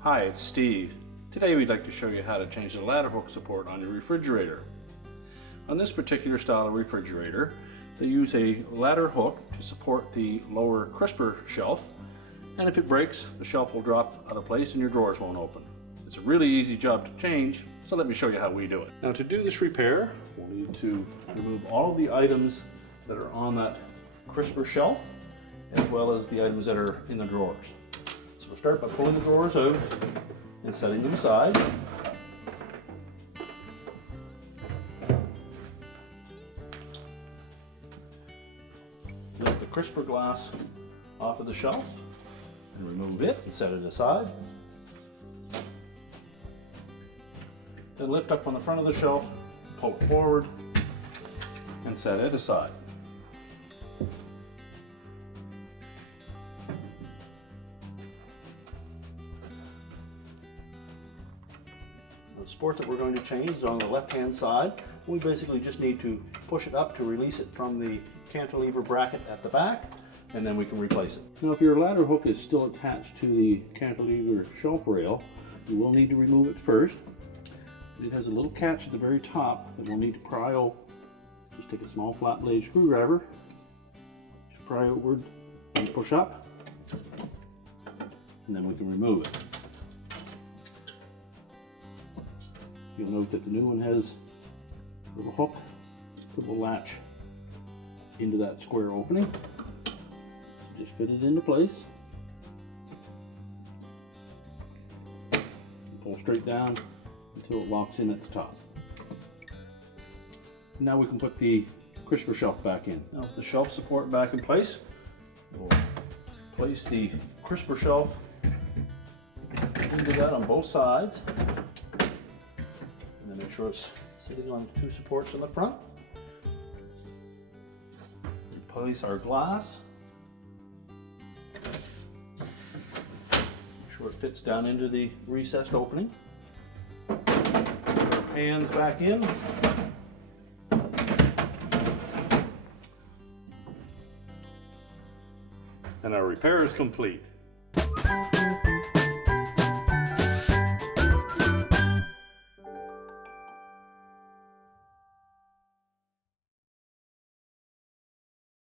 Hi, it's Steve. Today we'd like to show you how to change the ladder hook support on your refrigerator. On this particular style of refrigerator, they use a ladder hook to support the lower crisper shelf, and if it breaks, the shelf will drop out of place and your drawers won't open. It's a really easy job to change, so let me show you how we do it. Now to do this repair, we'll need to remove all of the items that are on that crisper shelf, as well as the items that are in the drawers. So we'll start by pulling the drawers out and setting them aside. Lift the crisper glass off of the shelf and remove it and set it aside. Then lift up on the front of the shelf, pull it forward, and set it aside. The support that we're going to change is on the left-hand side. We basically just need to push it up to release it from the cantilever bracket at the back, and then we can replace it. Now if your ladder hook is still attached to the cantilever shelf rail, you will need to remove it first. It has a little catch at the very top that we'll need to pry out. Just take a small flat blade screwdriver, just pry outward and push up, and then we can remove it. You'll note that the new one has a little hook that will latch into that square opening. Just fit it into place. Pull straight down until it locks in at the top. Now we can put the crisper shelf back in. Now with the shelf support back in place, we'll place the crisper shelf into that on both sides. And then make sure it's sitting on two supports in the front. Place our glass. Make sure it fits down into the recessed opening. Put our pans back in. And our repair is complete.